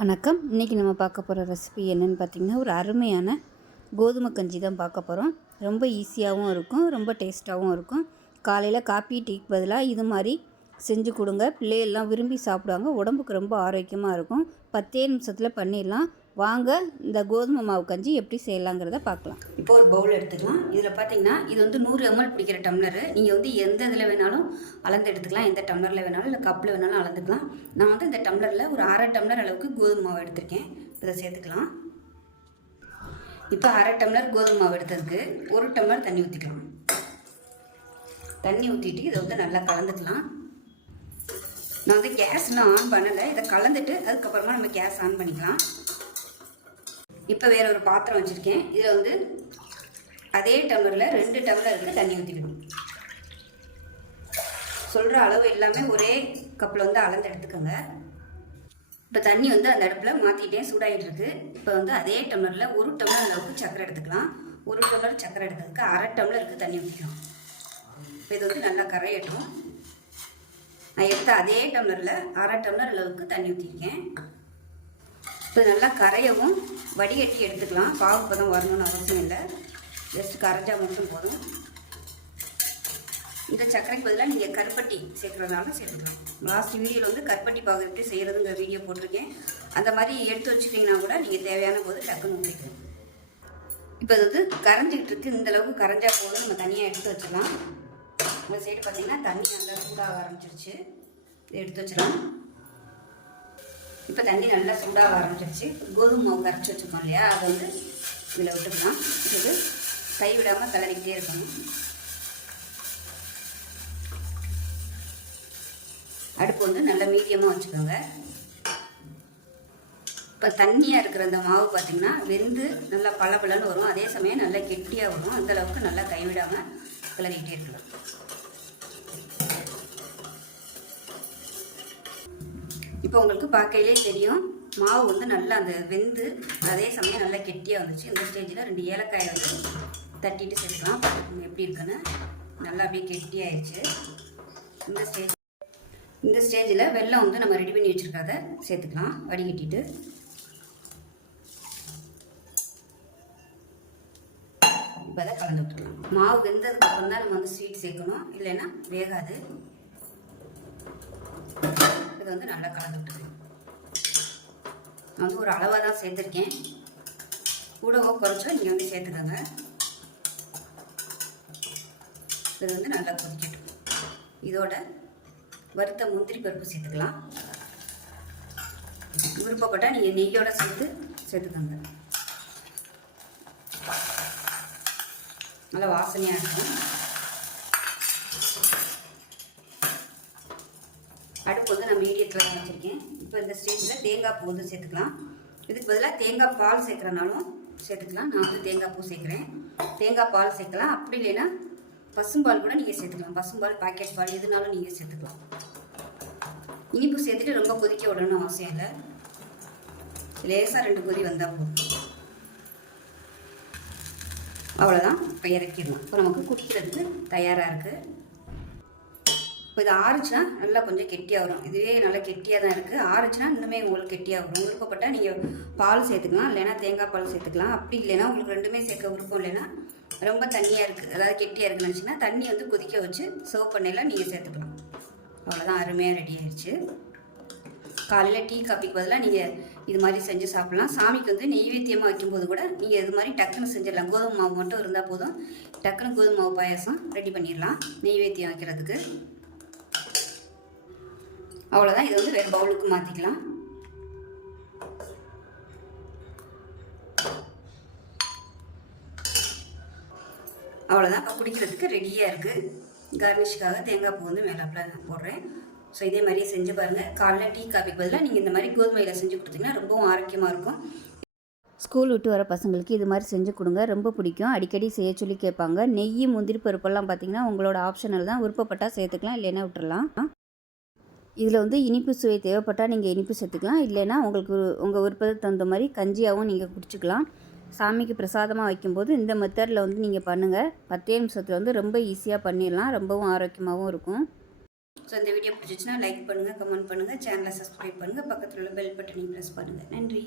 வணக்கம். இன்றைக்கி நம்ம பார்க்க போகிற ரெசிபி என்னென்னு பார்த்தீங்கன்னா ஒரு அருமையான கோதுமை கஞ்சி தான் பார்க்க போகிறோம் ரொம்ப ஈஸியாகவும் இருக்கும் ரொம்ப டேஸ்ட்டாகவும் இருக்கும். காலையில் காப்பி டீக்கு பதிலாக இது மாதிரி செஞ்சு கொடுங்க. பிள்ளைகள்லாம் விரும்பி சாப்பிடுவாங்க. உடம்புக்கு ரொம்ப ஆரோக்கியமாக இருக்கும். பத்தே நிமிஷத்தில் பண்ணிடலாம். வாங்க இந்த கோதுமை மாவு கஞ்சி எப்படி செய்யலாங்கிறத பார்க்கலாம். இப்போ ஒரு பவுல் எடுத்துக்கலாம். இதில் பார்த்தீங்கன்னா இது வந்து நூறு எம்எல் பிடிக்கிற டம்ளரு நீங்கள் வந்து எந்த இதில் வேணாலும் அளந்து எடுத்துக்கலாம். எந்த டம்ளரில் வேணாலும் இல்லை கப்பில் வேணாலும் அளந்துக்கலாம். நான் வந்து இந்த டம்ளரில் ஒரு அரை டம்ளர் அளவுக்கு கோதுமை மாவு எடுத்திருக்கேன். இதை சேர்த்துக்கலாம். இப்போ அரை டம்ளர் கோதுமை மாவு எடுத்ததுக்கு ஒரு டம்ளர் தண்ணி ஊற்றிக்கலாம் தண்ணி ஊற்றிட்டு இதை வந்து நல்லா கலந்துக்கலாம். நான் வந்து கேஸ் இன்னும் ஆன் பண்ணலை. இதை கலந்துட்டு அதுக்கப்புறமா நம்ம கேஸ் ஆன் பண்ணிக்கலாம். இப்போ வேறு ஒரு பாத்திரம் வச்சுருக்கேன். இதில் வந்து அதே டம்ளரில் ரெண்டு டம்ளருக்கு தண்ணி ஊற்றிக்கணும் சொல்கிற அளவு எல்லாமே ஒரே கப்பில் வந்து அளந்து எடுத்துக்கோங்க. இப்போ தண்ணி வந்து அந்த அடுப்பில் மாற்றிட்டேன் சூடாகிட்டு இருக்குது இப்போ வந்து அதே டம்ளரில் ஒரு டம்ளர் அளவுக்கு சக்கரை எடுத்துக்கலாம். ஒரு டம்ளர் சக்கரை எடுத்ததுக்கு அரை டம்ளருக்கு தண்ணி ஊற்றிக்கலாம் இப்போ இது வந்து நல்லா கரையட்டும். நான் எடுத்த அதே டம்ளரில் அரை டம்ளர் அளவுக்கு தண்ணி ஊற்றிருக்கேன் இப்போ நல்லா கரையவும் வடிகட்டி எடுத்துக்கலாம். பாவு பதம் வரணும்னு அவசியம் இல்லை. ஜஸ்ட் கரைஞ்சா மட்டும் போதும். இந்த சர்க்கரைக்கு பதிலாக நீங்கள் கருப்பட்டி சேர்க்குறதுனாலும் சேர்த்துக்கலாம். லாஸ்ட் வீடியோவில் வந்து கருப்பட்டி பாகு எப்படி செய்கிறதுங்கிற வீடியோ போட்டிருக்கேன். அந்த மாதிரி எடுத்து வச்சுட்டிங்கன்னா கூட நீங்கள் தேவையான போது டக்குன்னு முடிக்கலாம் இப்போ அது வந்து கரைஞ்சிக்கிட்டு இருக்கு. இந்த அளவுக்கு கரைஞ்சா போதும். நம்ம தனியாக எடுத்து வச்சிடலாம். இந்த சைடு பார்த்திங்கன்னா தண்ணி நல்லா சூடாக ஆரம்பிச்சிருச்சு. இதை எடுத்து வச்சிடலாம். இப்போ தண்ணி நல்லா சூடாக ஆரம்பிச்சிருச்சு. கோதுமை கரைச்சி வச்சுருக்கோம் இல்லையா? அதை வந்து இதில் விட்டுக்கலாம். இது கை விடாமல் கிளறிக்கிட்டே இருக்கணும். அடுப்பு வந்து நல்லா மீடியமாக வச்சுக்கோங்க. இப்போ தண்ணியாக இருக்கிற அந்த மாவு பார்த்திங்கன்னா வெந்து நல்லா பளபளன்னு வரும். அதே சமயம் நல்லா கெட்டியாக வரும். அந்தளவுக்கு நல்லா கைவிடாமல் கிளறிக்கிட்டே இருக்கலாம் இப்போ உங்களுக்கு பார்க்கையிலே தெரியும். மாவு வந்து நல்லா அந்த வெந்து அதே சமயம் நல்லா கெட்டியாக வந்துச்சு. இந்த ஸ்டேஜில் ரெண்டு ஏலக்காயை வந்து தட்டிட்டு சேர்க்கலாம். எப்படி இருக்குன்னு நல்லா அப்படியே கெட்டியாயிடுச்சு இந்த ஸ்டேஜ் இந்த ஸ்டேஜில் வெள்ளம் வந்து நம்ம ரெடி பண்ணி வச்சுருக்கிறத சேர்த்துக்கலாம். வடிகட்டிட்டு இப்போ அதை கலந்து விட்டுக்கலாம். மாவு வெந்ததுக்கு அப்புறம் தான் நம்ம வந்து ஸ்வீட் சேர்க்கணும். இல்லைன்னா வேகாது. இது வந்து நல்லா கலந்து விட்டுருக்கேன் நான் வந்து ஒரு அளவாக தான் சேர்த்துருக்கேன். கூடவோ குறைச்சோ நீங்கள் வந்து சேர்த்துக்கோங்க. இது வந்து நல்லா கொதிக்கட்டும். இதோட வறுத்த முந்திரி பருப்பு சேர்த்துக்கலாம். விருப்பப்பட்டால் நீங்கள் நெய்யோட சேர்த்து சேர்த்துக்கோங்க. நல்லா வாசனையாக இருக்கும். அடுப்பு வந்து நான் மீடியத்தில் வச்சுருக்கேன். இப்போ இந்த ஸ்டேஜில் தேங்காய் பூ வந்து சேர்த்துக்கலாம். இதுக்கு பதிலாக தேங்காய் பால் சேர்க்குறனாலும் சேர்த்துக்கலாம். நான் வந்து தேங்காய் பூ சேர்க்குறேன். தேங்காய் பால் சேர்க்கலாம். அப்படி இல்லைன்னா பசும்பால் கூட நீங்கள் சேர்த்துக்கலாம். பசும்பால் பாக்கெட் பால் எதுனாலும் நீங்கள் சேர்த்துக்கலாம். இனிப்பு சேர்த்துட்டு ரொம்ப கொதிக்க விடணும் அவசியம் இல்லை. லேசாக ரெண்டு கொதி வந்தால் போதும். அவ்வளோதான் இப்போ இறக்கிடலாம் இப்போ நமக்கு குடிக்கிறதுக்கு தயாராக இருக்குது இப்போ இது ஆறுச்சுன்னா நல்லா கொஞ்சம் கெட்டியாக வரும். இதுவே நல்லா கெட்டியாக தான் இருக்குது ஆறுச்சுன்னா இன்னுமே உங்களுக்கு கெட்டியாக வரும். விருப்பப்பட்டால் நீங்கள் பால் சேர்த்துக்கலாம். இல்லைனா தேங்காய் பால் சேர்த்துக்கலாம். அப்படி இல்லைன்னா உங்களுக்கு ரெண்டுமே சேர்க்க விருப்பம் இல்லைன்னா ரொம்ப தண்ணியாக இருக்குது அதாவது கெட்டியாக இருக்குன்னு நினச்சிங்கன்னா தண்ணி வந்து கொதிக்க வச்சு சர்வ் பண்ணையில் நீங்கள் சேர்த்துக்கலாம். அவ்வளோதான் அருமையாக ரெடி ஆயிடுச்சு காலையில் டீ காப்பிக்கு பதிலாக நீங்கள் இது மாதிரி செஞ்சு சாப்பிட்லாம். சாமிக்கு வந்து நெய்வேத்தியமாக வைக்கும்போது கூட நீங்கள் இது மாதிரி டக்குன்னு செஞ்சிடலாம். கோதுமை மாவு மட்டும் இருந்தால் போதும். டக்குன்னு கோதுமை மாவு பாயாசம் ரெடி பண்ணிடலாம். நெய்வேத்தியம் வைக்கிறதுக்கு. அவ்வளோதான் இதை வந்து வேறு பவுலுக்கு மாற்றிக்கலாம் அவ்வளோதான் இப்போ குடிக்கிறதுக்கு ரெடியாக இருக்குது கார்னிஷ்காக தேங்காய் பூ வந்து மேலாப்பில் போடுறேன். ஸோ இதே மாதிரியே செஞ்சு பாருங்கள் காலைல டீ காஃபிக்கு பதிலாக நீங்கள் இந்த மாதிரி கோதுமையில் செஞ்சு கொடுத்தீங்கன்னா ரொம்பவும் ஆரோக்கியமாக இருக்கும். ஸ்கூல் விட்டு வர பசங்களுக்கு இது மாதிரி செஞ்சு கொடுங்க. ரொம்ப பிடிக்கும். அடிக்கடி செய்ய சொல்லி கேட்பாங்க. நெய் முந்திரி பருப்பெல்லாம் பார்த்தீங்கன்னா உங்களோட ஆப்ஷனல் தான். விருப்பப்பட்டால் சேர்த்துக்கலாம் இல்லைன்னா விட்டுறலாம். இதில் வந்து இனிப்பு சுவை தேவைப்பட்டால் நீங்கள் இனிப்பு சேர்த்துக்கலாம். இல்லைன்னா உங்களுக்கு உங்கள் விருப்பத்துக்கு தகுந்த மாதிரி கஞ்சியாகவும் நீங்கள் குடிச்சிக்கலாம். சாமிக்கு பிரசாதமாக வைக்கும்போது இந்த மெத்தடில் வந்து நீங்கள் பண்ணுங்கள். பத்தே நிமிஷத்தில் வந்து ரொம்ப ஈஸியாக பண்ணிடலாம். ரொம்பவும் ஆரோக்கியமாகவும் இருக்கும். ஸோ இந்த வீடியோ பிடிச்சிச்சுன்னா லைக் பண்ணுங்கள் கமெண்ட் பண்ணுங்கள் சேனலை சப்ஸ்கிரைப் பண்ணுங்கள். பக்கத்தில் உள்ள பெல் பட்டனையும் ப்ரெஸ் பண்ணுங்கள். நன்றி.